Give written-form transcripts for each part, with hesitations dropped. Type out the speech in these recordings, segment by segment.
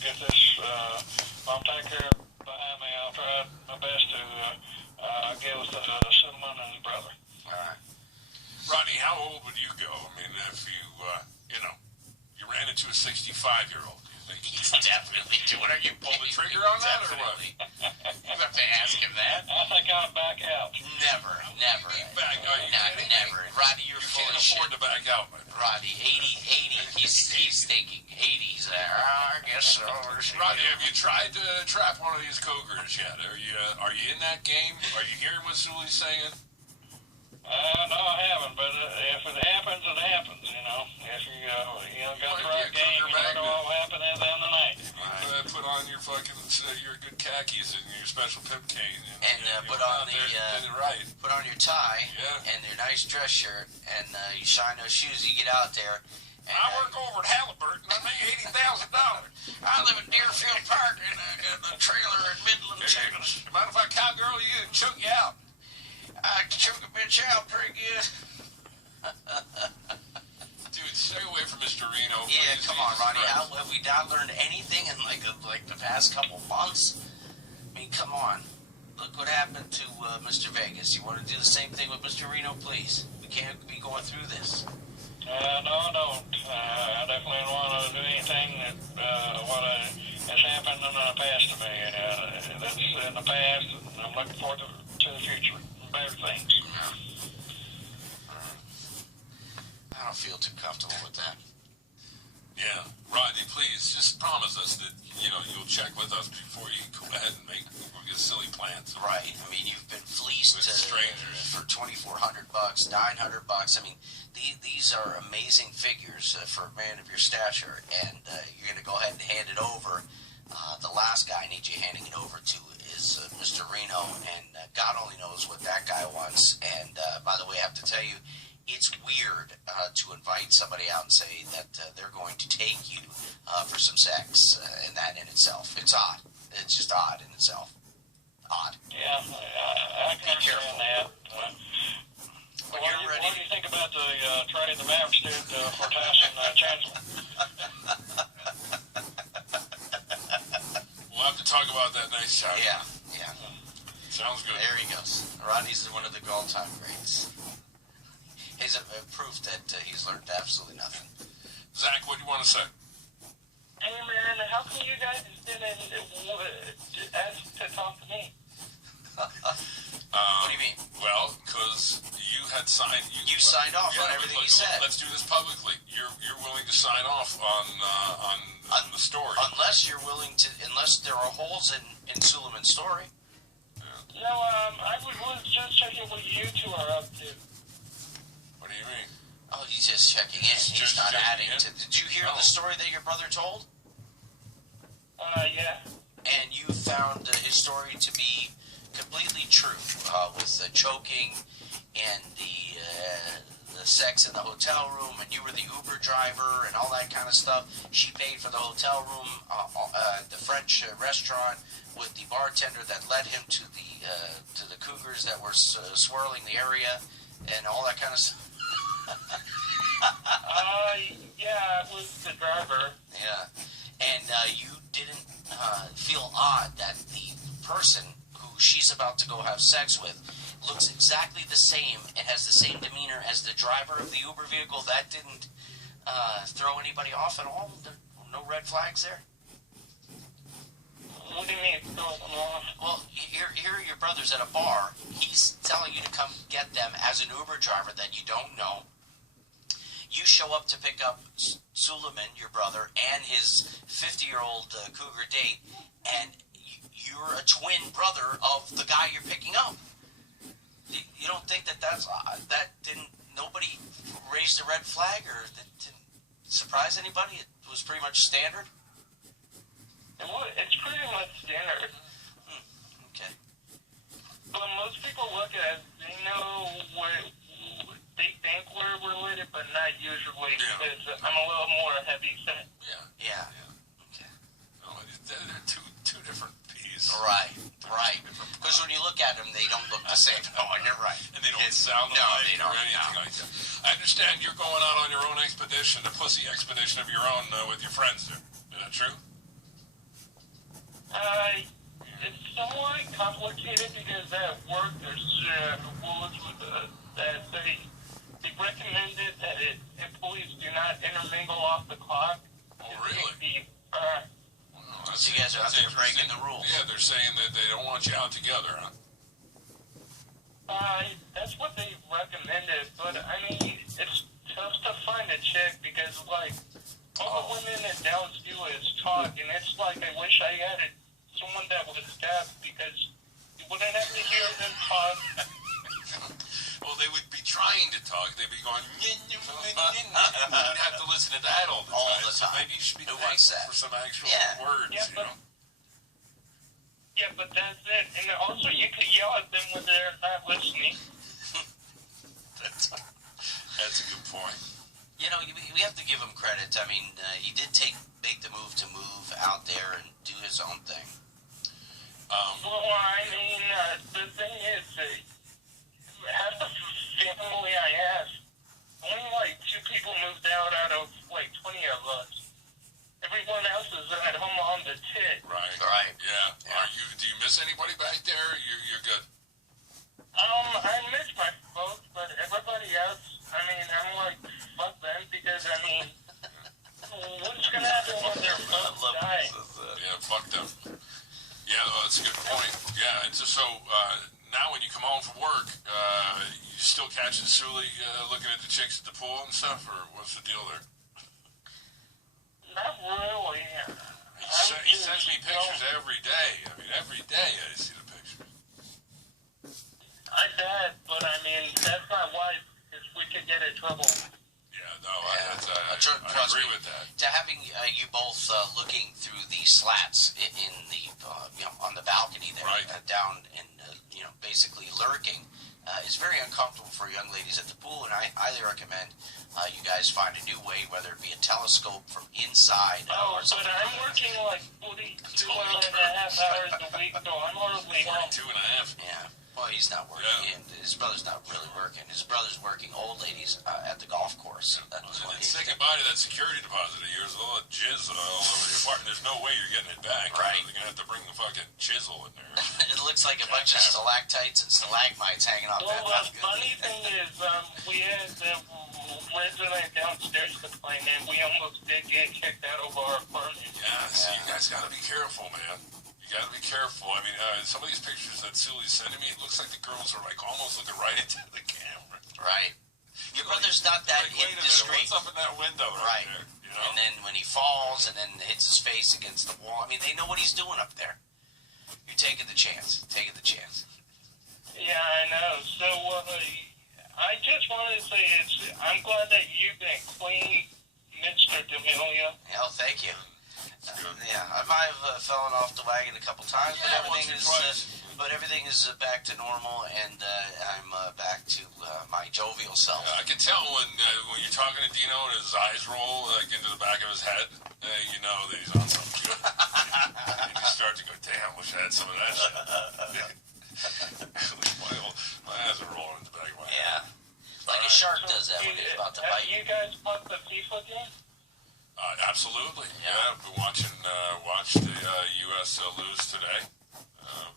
get this. I'll take care of behind me. I'll try my best to get with Cinnamon and his brother. All right. Rodney, how old would you go? I mean, if you, you ran into a 65-year-old, do you think He's definitely doing it. You pull the trigger on that, or what? You have to ask him that. I think I'll back out. Never. Never. Rodney, you're full can't of shit. afford to back out, my friend. Rodney, 80, he's thinking 80s there. I guess so. Rodney, have you tried to trap one of these cougars yet? Are you in that game? Are you hearing what Sully's saying? No, I haven't, but if it happens, it happens, you know. If you got the right game, you never know what will happen at the end of the night. Put on your fucking, your good khakis and your special pimp cane. And put on your tie and your nice dress shirt and you shine those shoes. You get out there. And, I work over at Halliburton. I make $80,000. I live in Deerfield Park in a trailer in Midland, Texas. Mind if I cowgirl you and choke you out? I can choke a bitch out pretty good. Dude, stay away from Mr. Reno. Yeah, come on, Ronnie. Have we not learned anything in like the past couple months? I mean, come on. Look what happened to Mr. Vegas. You want to do the same thing with Mr. Reno, please? We can't be going through this. No, I don't. I definitely don't want to do anything that has happened in the past to me. That's in the past, and I'm looking forward to the future. Better things. I don't feel too comfortable with that. Yeah. Rodney, please, just promise us that, you'll check with us before you go ahead and make silly plans. Right. I mean, you've been fleeced strangers for $2,400, $900. I mean, these are amazing figures for a man of your stature, and you're going to go ahead and hand it over. The last guy I need you handing it over to is Mr. Reno, and God only knows what that guy wants. And by the way, I have to tell you, it's weird to invite somebody out and say that they're going to take you for some sex, and that in itself, it's odd. It's just odd in itself. Odd. Yeah, I can understand that. When you're ready. What do you think about the trade the Mavericks did for Tyson Chancellor? We'll have to talk about that next time. Yeah. Sounds good. There he goes. Rodney's one of the all-time greats. He's a proof that he's learned absolutely nothing. Zach, what do you want to say? Hey, man, how come you guys didn't ask to talk to me? What do you mean? Well, because you had signed... You signed off on everything you said. Let's do this publicly. You're willing to sign off on the story. Unless you're willing to... Unless there are holes in Suleiman's story. No, I was just checking what you two are up to. What do you mean? Oh, he's just checking in. He's not adding to... Did you hear the story that your brother told? Yeah. And you found his story to be completely true, with the choking and the sex in the hotel room, and you were the Uber driver and all that kind of stuff. She paid for the hotel room, the French restaurant, with the bartender that led him to the cougars that were swirling the area, and all that kind of stuff. Yeah, it was the driver. Yeah, and you didn't feel odd that the person who she's about to go have sex with looks exactly the same and has the same demeanor as the driver of the Uber vehicle. That didn't throw anybody off at all? No red flags there? What do you mean, throw them off? Well, here your brother's at a bar. He's telling you to come get them as an Uber driver that you don't know. You show up to pick up Suleiman, your brother, and his 50-year-old cougar date, and you're a twin brother of the guy you're picking up. You don't think that nobody raised a red flag, or that didn't surprise anybody? It was pretty much standard? It's pretty much standard. Okay. But most people look at it, they know they think we're related, but not usually, because I'm a little more heavy set. Yeah. Okay. No, they're two different peas. Right. Because when you look at them, they don't look the same. No, you're right. And they don't sound alike or anything like that. I understand you're going out on your own expedition, a pussy expedition of your own with your friends there. Is that true? It's somewhat complicated because at work there's rules that they recommended that employees do not intermingle off the clock. Oh, really? Wow, so you guys are out there breaking the rules. Yeah, they're saying that they don't want you out together, huh? That's what they recommended, but I mean, it's tough to find a chick because, like, all the women in Dallas do is talk, and it's like I wish I had someone that was deaf because you wouldn't have to hear them talk. Well, they would be trying to talk. They'd be going, you'd have to listen to that all the time. So maybe you should be thankful for some actual words, yeah, but, yeah, but that's it. And also, you could yell at them when they're not listening. That's a good point. You know, we have to give him credit. I mean, he did make the move to move out there and do his own thing. Well, I mean, the thing is, half the family I have, only like 2 people moved out of like 20 of us. Everyone else is at home on the tit. Right. Yeah. Do you miss anybody back there? You're good. I miss my folks, but everybody else, I mean, I'm like, fuck them, because, I mean, what's gonna happen when their folks die? Yeah, fuck them. Yeah, that's a good point. Yeah, and so now when you come home from work, you still catching Sully looking at the chicks at the pool and stuff, or what's the deal there? Not really. He sends me pictures every day. I mean, every day I see the pictures. I bet, but I mean, that's my wife, because we could get in trouble. Yeah, no, I agree with that. To having you both looking through the slats in the, on the balcony there, down and, basically lurking, is very uncomfortable for young ladies at the pool, and I highly recommend you guys find a new way, whether it be a telescope from inside or something. But I'm working like 42.5 hours a week, so I'm hardly home. 42.5. Yeah. Well, he's not working, and his brother's not really working. His brother's working old ladies at the golf course. Say goodbye to that security deposit of yours, all that jizz all over the apartment. There's no way you're getting it back. Right. They're going to have to bring the fucking chisel in there. It looks like a bunch of stalactites and stalagmites hanging off that. Well, the funny thing is, we had the resident downstairs complain, and we almost did get kicked out of our apartment. Yeah, so you guys got to be careful, man. You got to be careful. I mean, some of these pictures that Sully's sending me, it looks like the girls are like almost looking right into the camera. Right. Your brother's not that indiscreet. What's up in that window right there? You know? And then when he falls and then hits his face against the wall, I mean, they know what he's doing up there. You're taking the chance. Yeah, I know. So, I just wanted to say I'm glad that you've been clean, Mr. D'Amelio. Oh, thank you. I might have fallen off the wagon a couple times, but everything is back to normal, and I'm back to my jovial self. I can tell when you're talking to Dino and his eyes roll like into the back of his head, you know that he's on something good. And you start to go, damn, wish I had some of that shit. my eyes are rolling in the back of my head. Yeah, like a shark does that when he's about to bite. You guys bought the FIFA game? Absolutely. Yeah, been watched the U.S. lose today.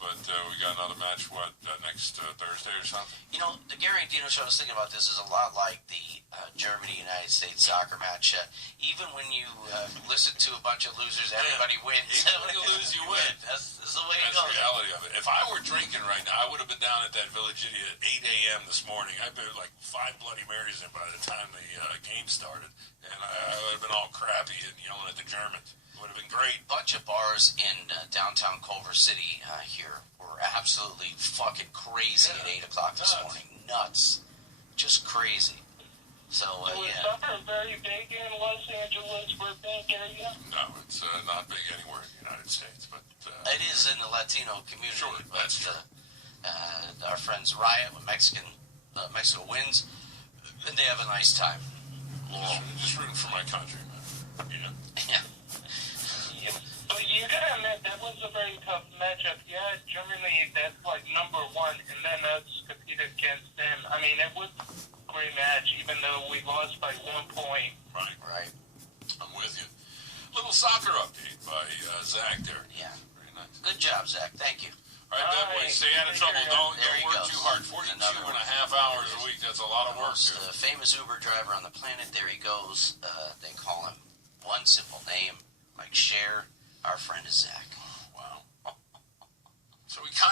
But we got another match, next Thursday or something? You know, the Gary and Dino show, I was thinking about this, is a lot like the Germany-United States soccer match. Even when you listen to a bunch of losers, everybody wins. Even when you lose, you win. That's the way it goes. That's the reality of it. If I were drinking right now, I would have been down at that Village Idiot at 8 a.m. this morning. I bet like 5 Bloody Marys in by the time the game started. And I would have been all crappy and yelling at the Germans. Would have been great. A bunch of bars in downtown Culver City here were absolutely fucking crazy at 8 o'clock this morning. Nuts. Just crazy. So, is soccer very big in Los Angeles, Burbank area? No, it's not big anywhere in the United States. But it is in the Latino community. Sure, that's true. Our friends riot when Mexico wins, and they have a nice time. Just rooting for my country, man. Yeah. But you gotta admit, that was a very tough matchup. Yeah, Germany, that's like number 1, and then us compete against them. I mean, it was a great match, even though we lost by 1 point. Right. I'm with you. Little soccer update by Zach there. Yeah. Very nice. Stay out of trouble. Don't There he work goes. too hard. 42 Another and one. a half hours a week. That's a lot of work. Most famous Uber driver on the planet. There he goes. They call him one simple name, like Cher. Our friend is Zach. Wow. So we kind